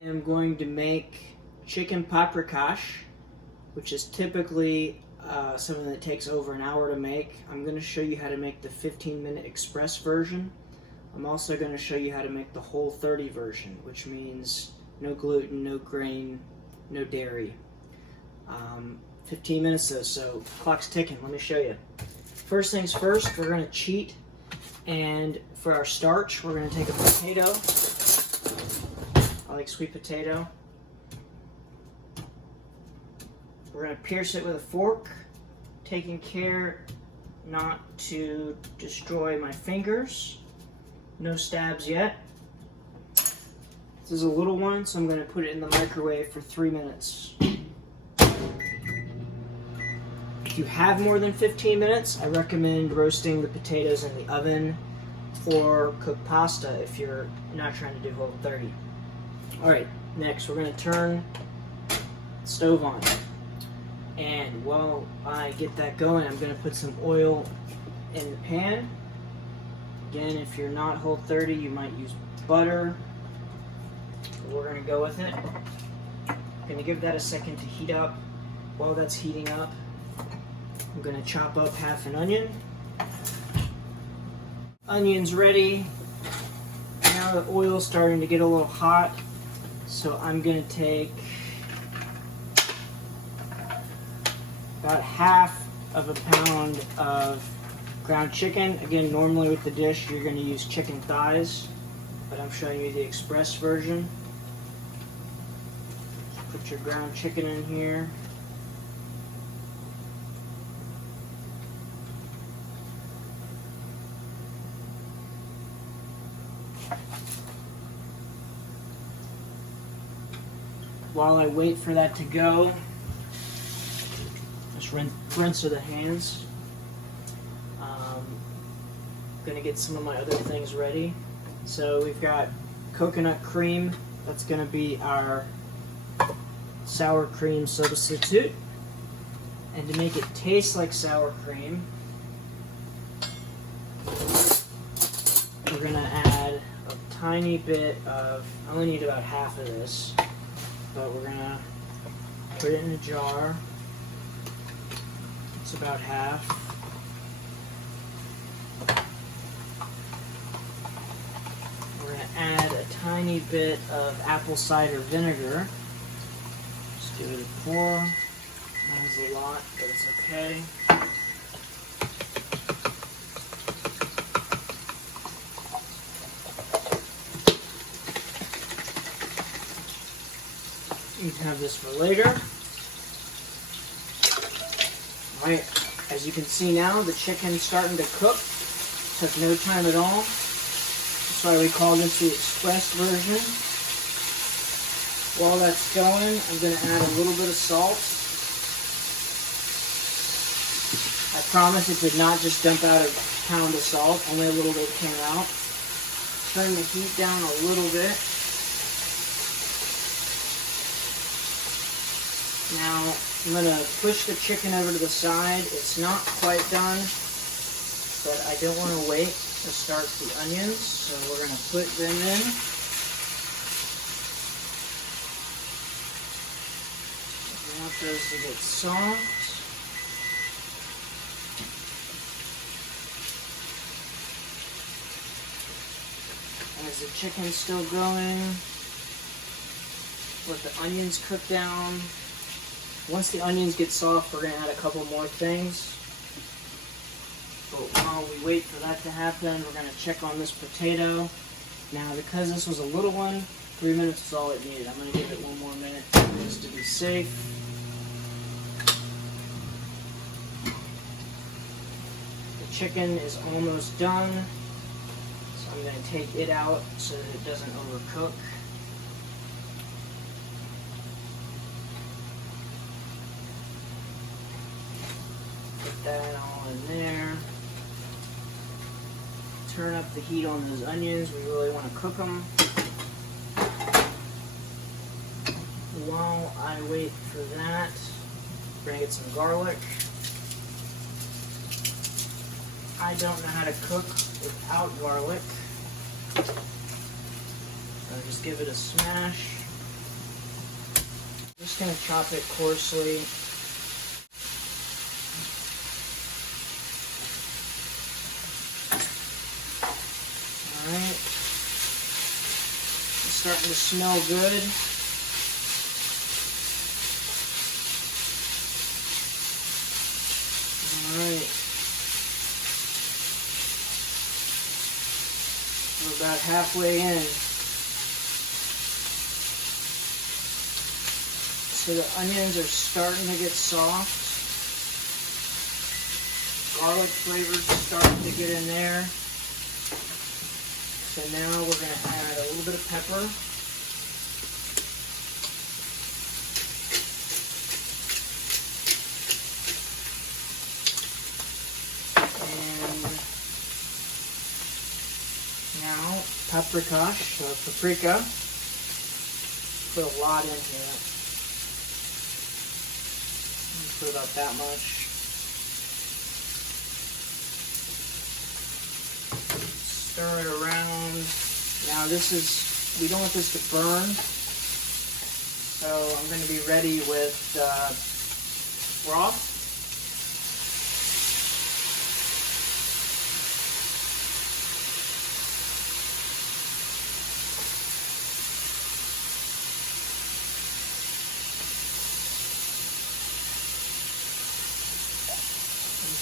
I'm going to make chicken paprikas, which is typically something that takes over an hour to make. I'm going to show you how to make the 15-minute express version. I'm also going to show you how to make the Whole30 version, which means no gluten, no grain, no dairy. 15 minutes though, so clock's ticking. Let me show you. First things first, we're going to cheat, and for our starch, we're going to take a potato. I like sweet potato. We're going to pierce it with a fork, taking care not to destroy my fingers. No stabs yet. This is a little one, so I'm going to put it in the microwave for 3 minutes. If you have more than 15 minutes, I recommend roasting the potatoes in the oven or cook pasta if you're not trying to do Whole30. Alright, next we're going to turn the stove on. And while I get that going, I'm going to put some oil in the pan. Again, if you're not Whole30, you might use butter. We're going to go with it. I'm going to give that a second to heat up. While that's heating up, I'm going to chop up half an onion. Onion's ready. Now the oil's starting to get a little hot, so I'm going to take about half of a pound of ground chicken. Again, normally with the dish you're going to use chicken thighs, but I'm showing you the express version. Put your ground chicken in here. While I wait for that to go, just rinse with the hands. I'm gonna get some of my other things ready. So we've got coconut cream. That's gonna be our sour cream substitute. And to make it taste like sour cream, we're gonna add a tiny bit of, I only need about half of this, but we're gonna put it in a jar. It's about half. We're gonna add a tiny bit of apple cider vinegar. Just give it a pour. That was a lot, but it's okay. You can have this for later. Alright, as you can see now, the chicken's starting to cook. Took no time at all. That's why we call this the express version. While that's going, I'm going to add a little bit of salt. I promise it did not just dump out a pound of salt, only a little bit came out. Turn the heat down a little bit. Now, I'm going to push the chicken over to the side. It's not quite done, but I don't want to wait to start the onions, so we're going to put them in. We want those to get soft. As the chicken's still going, let the onions cook down. Once the onions get soft, we're going to add a couple more things. But while we wait for that to happen, we're going to check on this potato. Now, because this was a little one, 3 minutes is all it needed. I'm going to give it one more minute just to be safe. The chicken is almost done, so I'm going to take it out so that it doesn't overcook. Put that all in there. Turn up the heat on those onions. We really want to cook them. While I wait for that, we're going to get some garlic. I don't know how to cook without garlic. So just give it a smash. just going to chop it coarsely. Alright. It's starting to smell good. Alright. We're about halfway in. So the onions are starting to get soft. Garlic flavor's starting to get in there. So now we're going to add a little bit of pepper. And now paprikas, or paprika. Put a lot in here. Put about that much. Stir it around. Now we don't want this to burn, so I'm going to be ready with broth.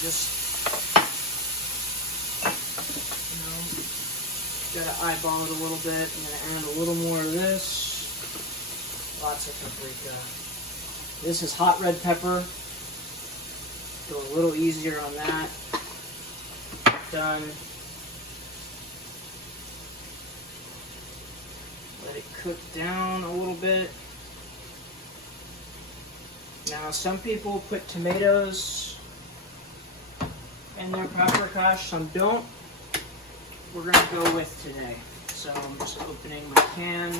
Just, gotta eyeball it a little bit. I'm gonna add a little more of this. Lots of paprika. This is hot red pepper. Go a little easier on that. Done. Let it cook down a little bit. Now, some people put tomatoes in their paprikas, some don't. We're going to go with today. So I'm just opening my can.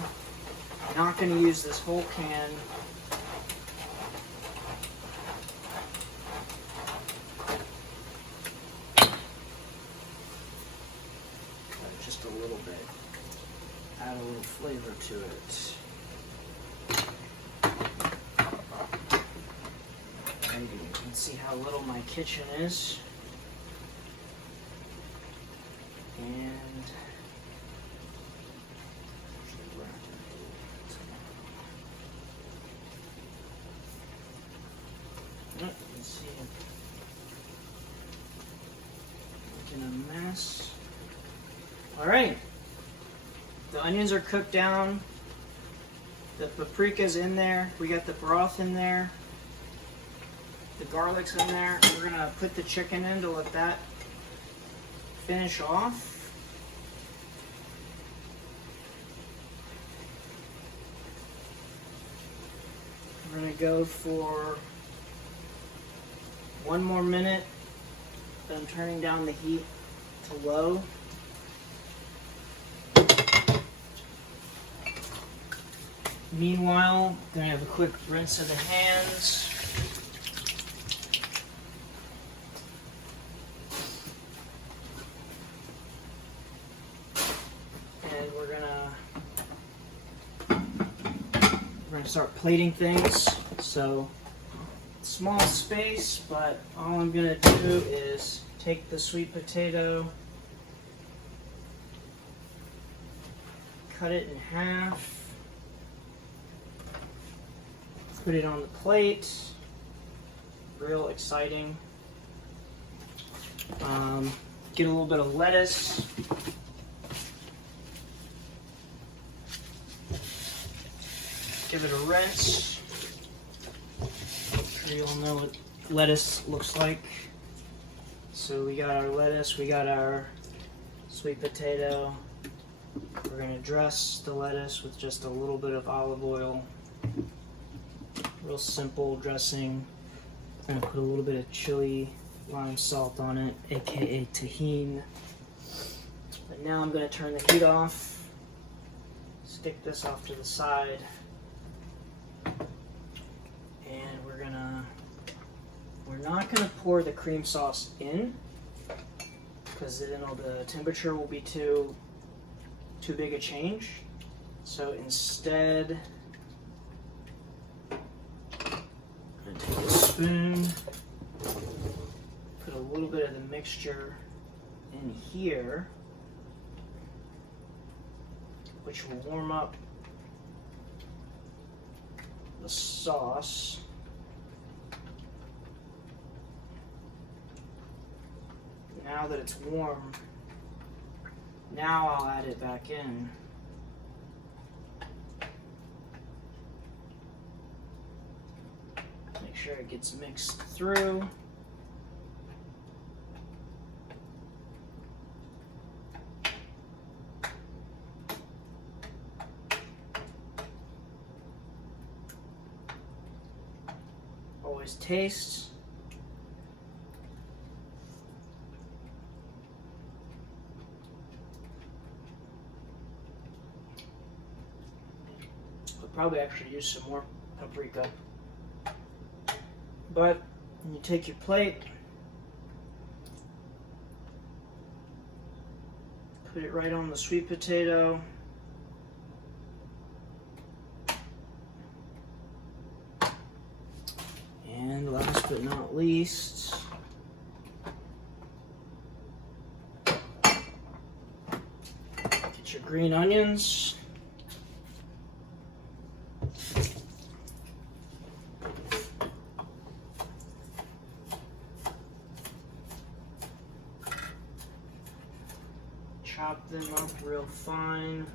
I'm not going to use this whole can. Just a little bit. Add a little flavor to it. Maybe you can see how little my kitchen is. And let's see, making a mess. All right, the onions are cooked down. The paprika's in there. We got the broth in there. The garlic's in there. We're gonna put the chicken in to let that finish off. We're going to go for 1 more minute. Then turning down the heat to low. Meanwhile, I'm going to have a quick rinse of the hands. Start plating things. So small space, but all I'm gonna do is take the sweet potato, cut it in half, put it on the plate. Real exciting. Get a little bit of lettuce. Give it a rinse. I'm sure you all know what lettuce looks like. So we got our lettuce, we got our sweet potato. We're going to dress the lettuce with just a little bit of olive oil. Real simple dressing. I'm going to put a little bit of chili, lime salt on it, aka tahini. But now I'm going to turn the heat off. Stick this off to the side. And we're not gonna pour the cream sauce in because then the temperature will be too big a change. So instead, spoon, put a little bit of the mixture in here, which will warm up the sauce. Now that it's warm, now I'll add it back in. Make sure it gets mixed through. Always taste. I'll probably actually use some more paprika. But when you take your plate, put it right on the sweet potato. And last but not least, get your green onions. Chop them up real fine.